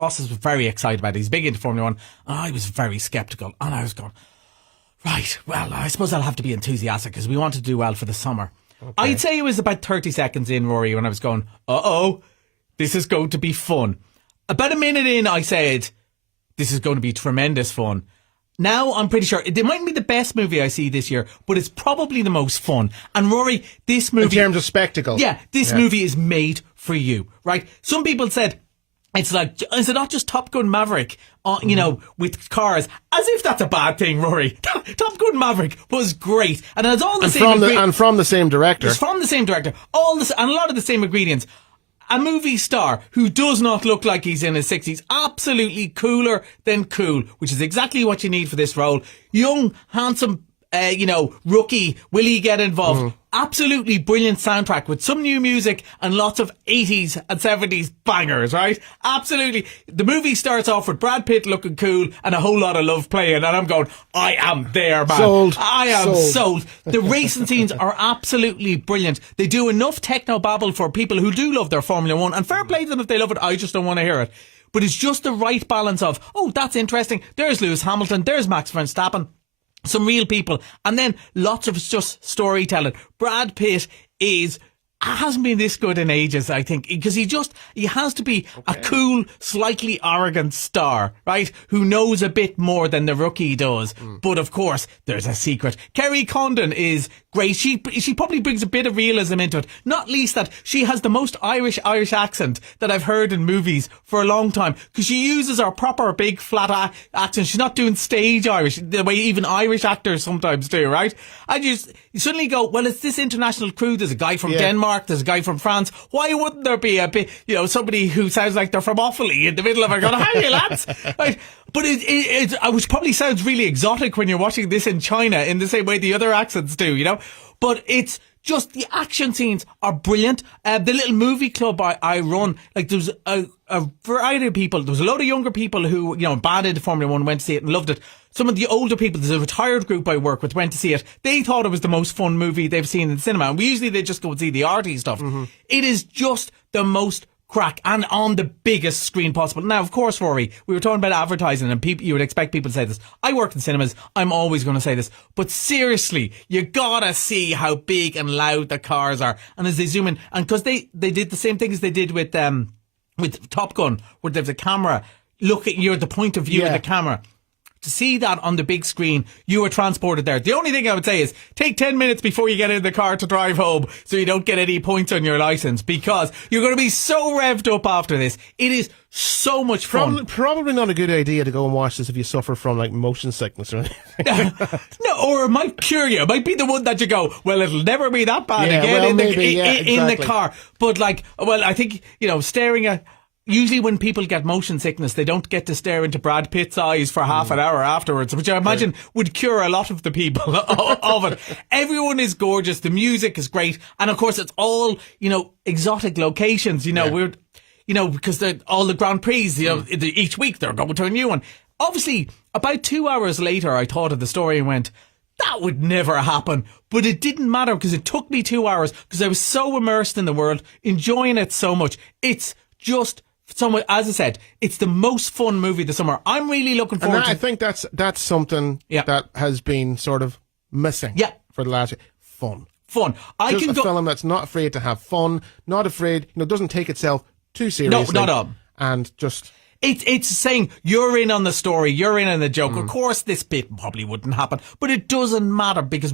Ross is very excited about it. He's big into Formula One, and I was very sceptical. And I was going, right, well, I suppose I'll have to be enthusiastic because we want to do well for the summer. Okay. I'd say it was about 30 seconds in, Rory, when I was going, this is going to be fun. About a minute in, I said, this is going to be tremendous fun. Now I'm pretty sure it mightn't be the best movie I see this year, but it's probably the most fun. And Rory, this movie, in terms of spectacle, this movie is made for you, right? Some people said it's like, is it not just Top Gun Maverick, with cars? As if that's a bad thing, Rory. Top Gun Maverick was great, and it's all the same. And from the same director. It's from the same director. And a lot of the same ingredients. A movie star who does not look like he's in his 60s. Absolutely cooler than cool, which is exactly what you need for this role. Young, handsome, rookie. Will he get involved? Absolutely brilliant soundtrack with some new music and lots of 80s and 70s bangers, right? Absolutely. The movie starts off with Brad Pitt looking cool and a whole lot of love playing, and I'm going, I am there, man. Sold. I am sold. The racing scenes are absolutely brilliant. They do enough techno babble for people who do love their Formula One, and fair play to them if they love it. I just don't want to hear it. But it's just the right balance of, that's interesting. There's Lewis Hamilton. There's Max Verstappen. Some real people, and then lots of just storytelling. Brad Pitt hasn't been this good in ages, I think, because he has to be a cool, slightly arrogant star, right? Who knows a bit more than the rookie does. But of course, there's a secret. Kerry Condon is great. She probably brings a bit of realism into it. Not least that she has the most Irish accent that I've heard in movies for a long time, because she uses her proper big flat accent. She's not doing stage Irish the way even Irish actors sometimes do, right? And you suddenly go, well, it's this international crew. There's a guy from Denmark. There's a guy from France. Why wouldn't there be a bit, somebody who sounds like they're from Offaly in the middle of it going, how are you lads? Right? But which probably sounds really exotic when you're watching this in China in the same way the other accents do, But it's just, the action scenes are brilliant. The little movie club I run, like there's a variety of people. There was a load of younger people who, bad into Formula One, went to see it and loved it. Some of the older people, there's a retired group I work with, went to see it. They thought it was the most fun movie they've seen in the cinema. And usually they just go and see the arty stuff. It is just the most crack, and on the biggest screen possible. Now, of course, Rory, we were talking about advertising, and you would expect people to say this. I work in cinemas. I'm always going to say this. But seriously, you gotta see how big and loud the cars are. And as they zoom in, and because they did the same thing as they did with Top Gun, where there's a camera, look at you at the point of view of the camera. To see that on the big screen, you were transported there. The only thing I would say is take 10 minutes before you get in the car to drive home so you don't get any points on your licence, because you're going to be so revved up after this. It is so much fun. Probably not a good idea to go and watch this if you suffer from motion sickness or anything. No, or it might cure you. It might be the one that you go, well, it'll never be that bad again in the car. But I think, staring at... Usually when people get motion sickness, they don't get to stare into Brad Pitt's eyes for half an hour afterwards, which I imagine would cure a lot of the people of it. Everyone is gorgeous. The music is great. And of course, it's all, exotic locations, we're, because all the Grand Prix, each week they're going to a new one. Obviously, about 2 hours later, I thought of the story and went, that would never happen. But it didn't matter, because it took me 2 hours, because I was so immersed in the world, enjoying it so much. It's just... as I said, it's the most fun movie this summer. I'm really looking forward to it. I think that's something that has been sort of missing for the last year. Fun. Just a film that's not afraid to have fun, not afraid, doesn't take itself too seriously. No, not at all. And just... It's saying you're in on the story, you're in on the joke. Of course, this bit probably wouldn't happen, but it doesn't matter, because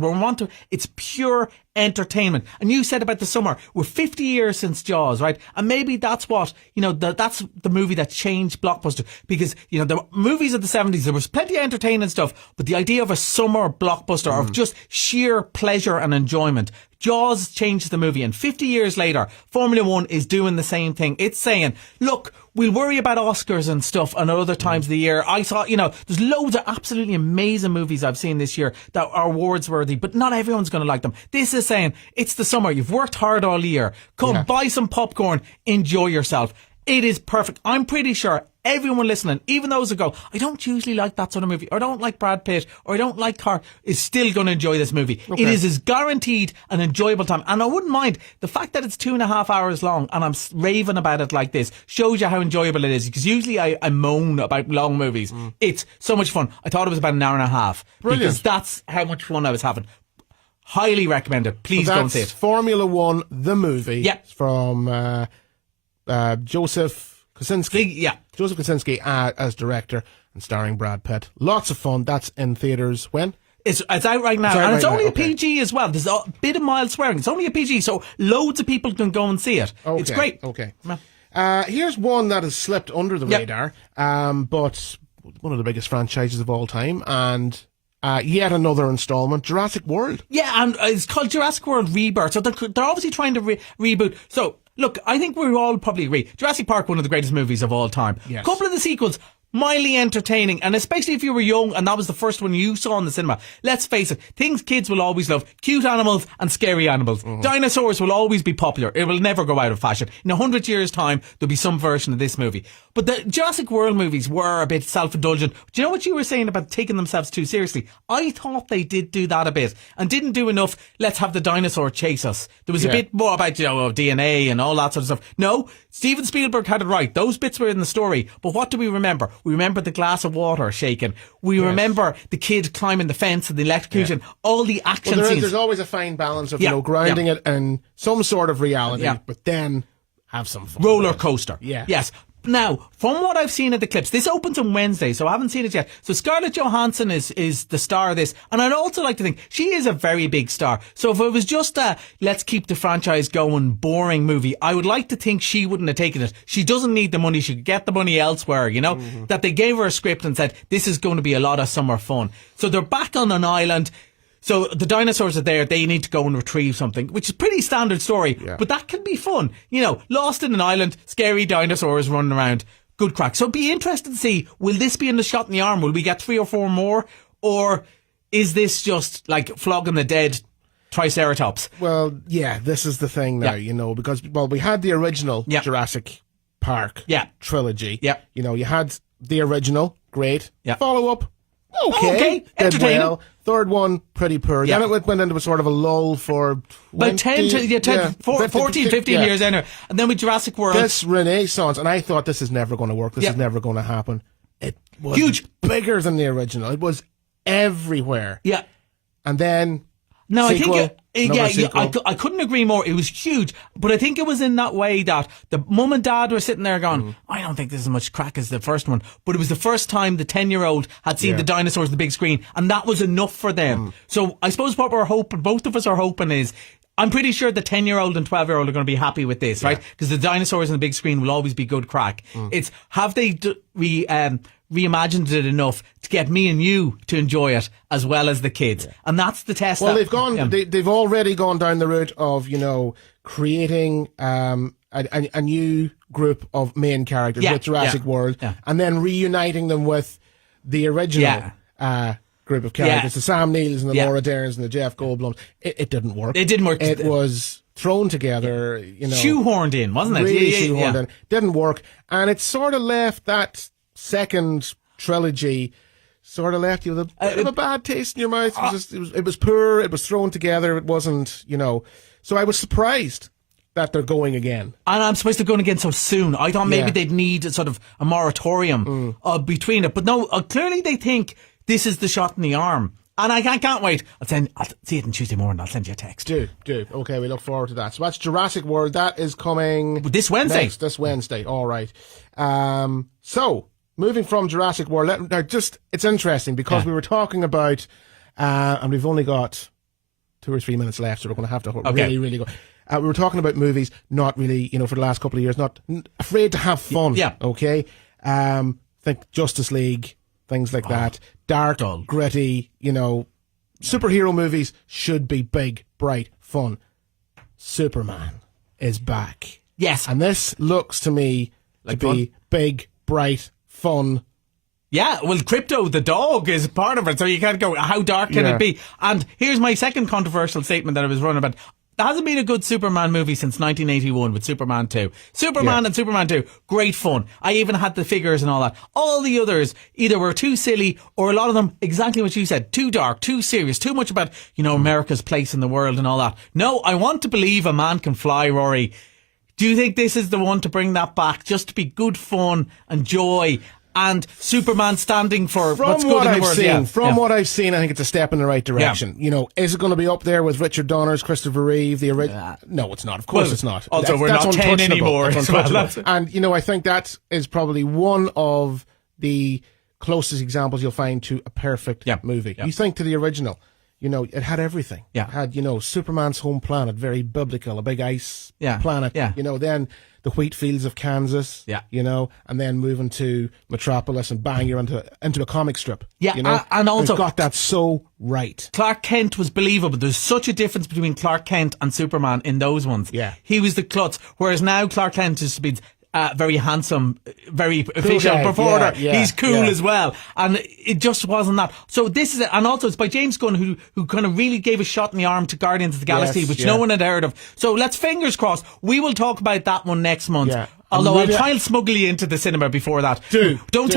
it's pure entertainment. And you said about the summer, we're 50 years since Jaws, right? And maybe that's what, that's the movie that changed blockbuster, because, the movies of the 70s, there was plenty of entertaining stuff, but the idea of a summer blockbuster of just sheer pleasure and enjoyment, Jaws changed the movie, and 50 years later, Formula One is doing the same thing. It's saying, look, we'll worry about Oscars and stuff and other times of the year. I saw, there's loads of absolutely amazing movies I've seen this year that are awards worthy, but not everyone's going to like them. This is saying, it's the summer. You've worked hard all year. Come, buy some popcorn, enjoy yourself. It is perfect. I'm pretty sure everyone listening, even those who go, I don't usually like that sort of movie, or I don't like Brad Pitt, or I don't like Car, is still going to enjoy this movie. Okay. It is as guaranteed an enjoyable time. And I wouldn't mind the fact that it's 2.5 hours long and I'm raving about it like this shows you how enjoyable it is. Because usually I moan about long movies. It's so much fun. I thought it was about an hour and a half. Brilliant. Because that's how much fun I was having. Highly recommend it. Please go and see it. Formula One, the movie. Yeah. From Joseph Kosinski. Yeah. Joseph Kosinski as director and starring Brad Pitt. Lots of fun. That's in theatres when? It's out right now. It's only a PG as well. There's a bit of mild swearing. It's only a PG, so loads of people can go and see it. Okay. It's great. Okay. Here's one that has slipped under the radar, but one of the biggest franchises of all time, and yet another installment, Jurassic World. Yeah, and it's called Jurassic World Rebirth. So they're obviously trying to reboot. So, look, I think we all probably agree. Jurassic Park, one of the greatest movies of all time. Yes. A couple of the sequels, mildly entertaining, and especially if you were young and that was the first one you saw in the cinema. Let's face it, things kids will always love: cute animals and scary animals. Dinosaurs will always be popular. It will never go out of fashion. In 100 years' time, there'll be some version of this movie. But the Jurassic World movies were a bit self-indulgent. Do you know what you were saying about taking themselves too seriously? I thought they did do that a bit and didn't do enough. Let's have the dinosaur chase us. There was a bit more about, DNA and all that sort of stuff. No, Steven Spielberg had it right. Those bits were in the story. But what do we remember? We remember the glass of water shaking. We remember the kid climbing the fence and the electrocution. All the action scenes. There's always a fine balance of grounding it in some sort of reality, but then have some fun. Roller coaster. Yeah. Yes. Now, from what I've seen at Eclipse, this opens on Wednesday, so I haven't seen it yet. So Scarlett Johansson is the star of this. And I'd also like to think she is a very big star. So if it was just a let's keep the franchise going boring movie, I would like to think she wouldn't have taken it. She doesn't need the money. She could get the money elsewhere, that they gave her a script and said, this is going to be a lot of summer fun. So they're back on an island. So the dinosaurs are there. They need to go and retrieve something, which is a pretty standard story. Yeah. But that can be fun. Lost in an island, scary dinosaurs running around. Good crack. So be interested to see, will this be in the shot in the arm? Will we get 3 or 4 more? Or is this just like flogging the dead Triceratops? Well, yeah, this is the thing now, because, we had the original Jurassic Park trilogy. Yeah. You had the original, great. Yeah. Follow-up, okay. Entertaining. Well. Third one, pretty poor. Yeah. Then it went into a sort of a lull for 14, 15 years in there. And then with Jurassic World. This renaissance, and I thought this is never going to work. This is never going to happen. It was huge, bigger than the original. It was everywhere. Yeah. And then no, sequel, I couldn't agree more. It was huge, but I think it was in that way that the mum and dad were sitting there going, I don't think this is as much crack as the first one, but it was the first time the 10-year-old had seen the dinosaurs on the big screen, and that was enough for them. So I suppose what we're hoping, both of us are hoping, is I'm pretty sure the 10-year-old and 12-year-old are going to be happy with this, right? Because the dinosaurs on the big screen will always be good crack. It's, have they reimagined it enough to get me and you to enjoy it as well as the kids? And that's the test. Well, they've already gone down the route of, creating a new group of main characters with Jurassic World and then reuniting them with the original group of characters, the Sam Neil's and the Laura Derns and the Jeff Goldblums. It didn't work. It didn't work. It was thrown together, shoehorned in, wasn't it? Really shoehorned in. Didn't work. And it sort of left that second trilogy sort of left you with a bit of a bad taste in your mouth. It was poor. It was thrown together. It wasn't, So I was surprised that they're going again. And I'm supposed to go again so soon. I thought maybe they'd need a sort of a moratorium between it. But no, clearly they think this is the shot in the arm. And I can't wait. I'll see it on Tuesday morning. I'll send you a text. Do. Okay, we look forward to that. So that's Jurassic World. That is coming this Wednesday. This Wednesday. All right. So moving from Jurassic World, it's interesting because we were talking about, and we've only got 2 or 3 minutes left, so we're going to have to really go. We were talking about movies, not really, for the last couple of years, not afraid to have fun. Yeah. Okay. Think Justice League, things like that. Dark, gritty, superhero movies should be big, bright, fun. Superman is back. Yes. And this looks to me to be big, bright, fun. Yeah, well, Crypto the dog is part of it, so you can't go, how dark can it be? And here's my second controversial statement that I was running about. There hasn't been a good Superman movie since 1981 with Superman 2. Superman and Superman 2, great fun. I even had the figures and all that. All the others either were too silly or a lot of them, exactly what you said, too dark, too serious, too much about, America's place in the world and all that. No, I want to believe a man can fly, Rory. Do you think this is the one to bring that back, just to be good fun and joy? And Superman standing for what's good in the world. From what I've seen, I think it's a step in the right direction. Is it going to be up there with Richard Donner's Christopher Reeve? No, it's not. Of course it's not. Also, we're not 10 anymore. And, I think that is probably one of the closest examples you'll find to a perfect movie. You think to the original. It had everything. Yeah. It had, Superman's home planet, very biblical, a big ice planet. Yeah. Then the wheat fields of Kansas. Yeah. And then moving to Metropolis and bang, you're into a comic strip. Yeah. And also, they've got that so right. Clark Kent was believable. There's such a difference between Clark Kent and Superman in those ones. Yeah. He was the klutz, whereas now Clark Kent has been very handsome, very official reporter. He's cool as well, and it just wasn't that. So this is it, and also it's by James Gunn, who kind of really gave a shot in the arm to Guardians of the Galaxy, which no one had heard of. So let's fingers crossed. We will talk about that one next month. Yeah. Although I'll try and smuggle you into the cinema before that. We don't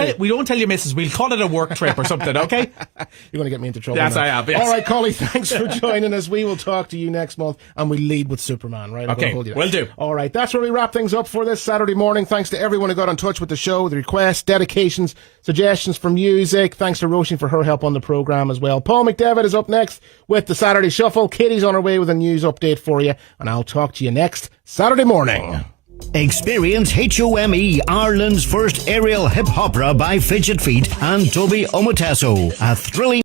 tell your missus. We'll call it a work trip or something, okay? You're going to get me into trouble. Yes, now. I am. Yes. All right, Collie, thanks for joining us. We will talk to you next month, and we lead with Superman, right? Okay, will do. All right, that's where we wrap things up for this Saturday morning. Thanks to everyone who got in touch with the show, the requests, dedications, suggestions for music. Thanks to Roisin for her help on the programme as well. Paul McDevitt is up next with the Saturday Shuffle. Katie's on her way with a news update for you, and I'll talk to you next Saturday morning. Experience HOME, Ireland's first aerial hip opera by Fidget Feet and Toby Omotasso. A thrilling